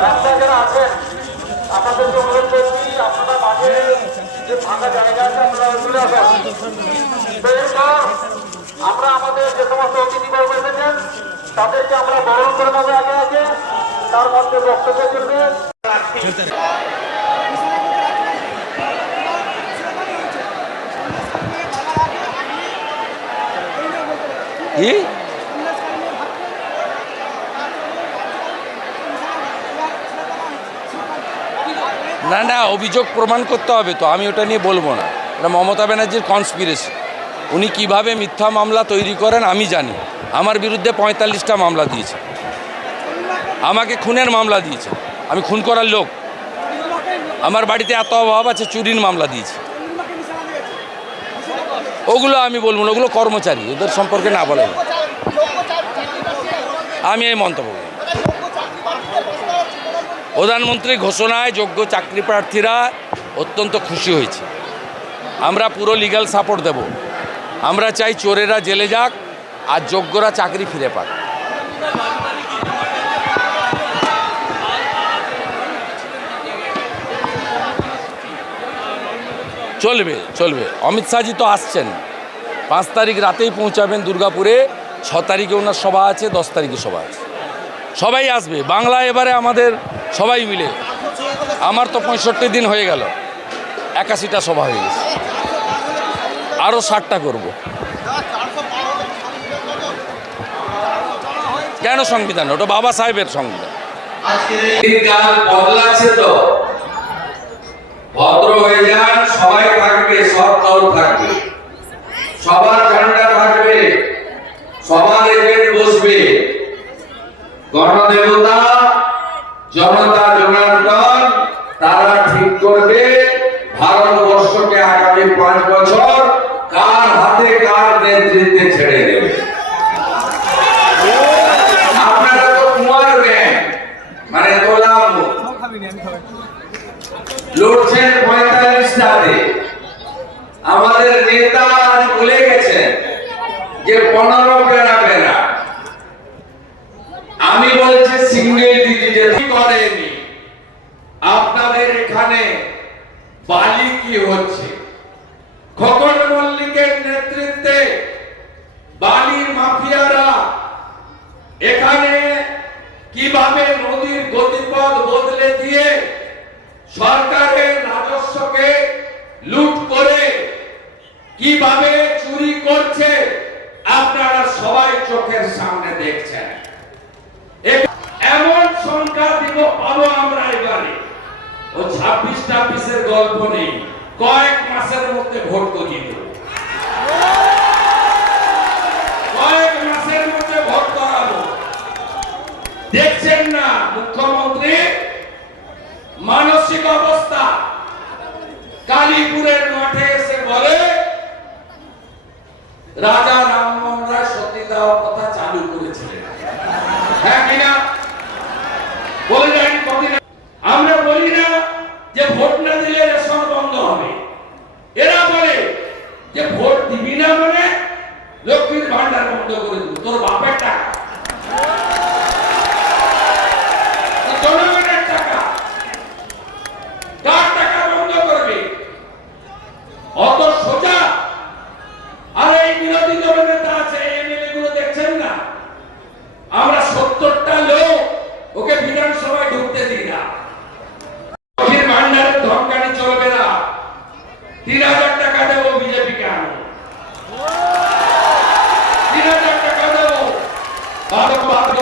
রাস্তায় আপনারা আছে আমরা আমাদের যে সমস্ত অতিথিবর্গ এসেছেন তাদেরকে আমরা বরণ করে নেব আগে আগে তার মধ্যে বক্তব্য করবে কি না না, অভিযোগ প্রমাণ করতে হবে তো, আমি ওটা নিয়ে বলব না। এটা মমতা ব্যানার্জির কনস্পিরেসি উনি কীভাবে মিথ্যা মামলা তৈরি করেন, আমি জানি। আমার বিরুদ্ধে পঁয়তাল্লিশটা মামলা দিয়েছে। আমাকে খুনের মামলা দিয়েছে। আমি খুন করার লোক। আমার বাড়িতে এত অভাব আছে, চুরির মামলা দিয়েছে। ওগুলো আমি বলব না, ওগুলো কর্মচারী, ওদের সম্পর্কে না বলে আমি এই মন্তব্য করি। প্রধানমন্ত্রীর ঘোষণায় যোগ্য চাকরি প্রার্থীরা অত্যন্ত খুশি হয়েছে। আমরা পুরো লিগ্যাল সাপোর্ট দেব। আমরা চাই চোরেরা জেলে যাক আর যোগ্যরা চাকরি ফিরে পাক। চলবে চলবে। অমিত শাহজি তো আসছেন। পাঁচ তারিখ রাতেই পৌঁছাবেন দুর্গাপুরে, ছ তারিখে ওনার সভা আছে, দশ তারিখে সভা আছে। সবাই আসবে। বাংলা এবারে আমাদের সবাই মিলে। আমার তো পঁয়ষট্টি দিন হয়ে গেল। একাশিটা সভা হয়ে গেছে। আরও ষাটটা করব। কেন সংবিধান? ওটা বাবা সাহেবের সংবিধান। ভদ্র হয়ে যান, সবাই থাকবে, সব দল থাকবে। গণদেবতা, জনতা জনার্দন, তারা ঠিক করবে ভারতবর্ষকে আগামী পাঁচ বছর কার হাতে কার নেতৃত্বে ছেড়ে দেবে। আপনারা তো কুমার ব্যাংক মানে গোলাম। লড়ছেন পঁয়তাল্লিশটাতে আমাদের নেতা আজ বলে গেছেন যে পনেরো বেড়া এখানে বালি কি হচ্ছে? খোকন মল্লিকের নেতৃত্বে বালির মাফিয়ারা এখানে কীভাবে নদীর গতিপথ বদলে দিয়ে সরকারের রাজস্বকে লুট করে কীভাবে চুরি করছে আপনারা সবাই চোখের সামনে দেখছেন। এমন সংখ্যা দিব পাবো ও ছাব্বিশ ছাব্বিশের গল্প নেই। কয়েক মাসের মধ্যে ভোট করিয়ে দেবো। কয়েক মাসের মধ্যে ভোট করাবো দেখছেন না মুখ্যমন্ত্রী? মানসিক অবস্থা। কালীপুরের মাঠে এসে বলে, রাজা রামমোহন রায় সতী দেওয়ার কথা চালু করেছিলেন হ্যাঁ কিনা বলে যান কদিন আমরা বলি না যে ভোট না দিলে রেশন বন্ধ হবে। এরা বলে যে ভোট দিবি না মানে লক্ষ্মীর ভান্ডার বন্ধ করে দেবো। তোর বাপের টাকা জনগণের টাকা কার টাকা বন্ধ করবে অত সোজা আর এই বিরোধী দলের নেতা আছে এমএলএ গুলো দেখছেন না আমরা সত্তরটা লোক ওকে বিধানসভায় ঢুকতে দিই না লক্ষ্মীর ভান্ডারের ধমকানি চলবে না তিন হাজার টাকা দেবো বিজেপি কে আনো। তিন হাজার টাকা দেবো। ভারত ভারত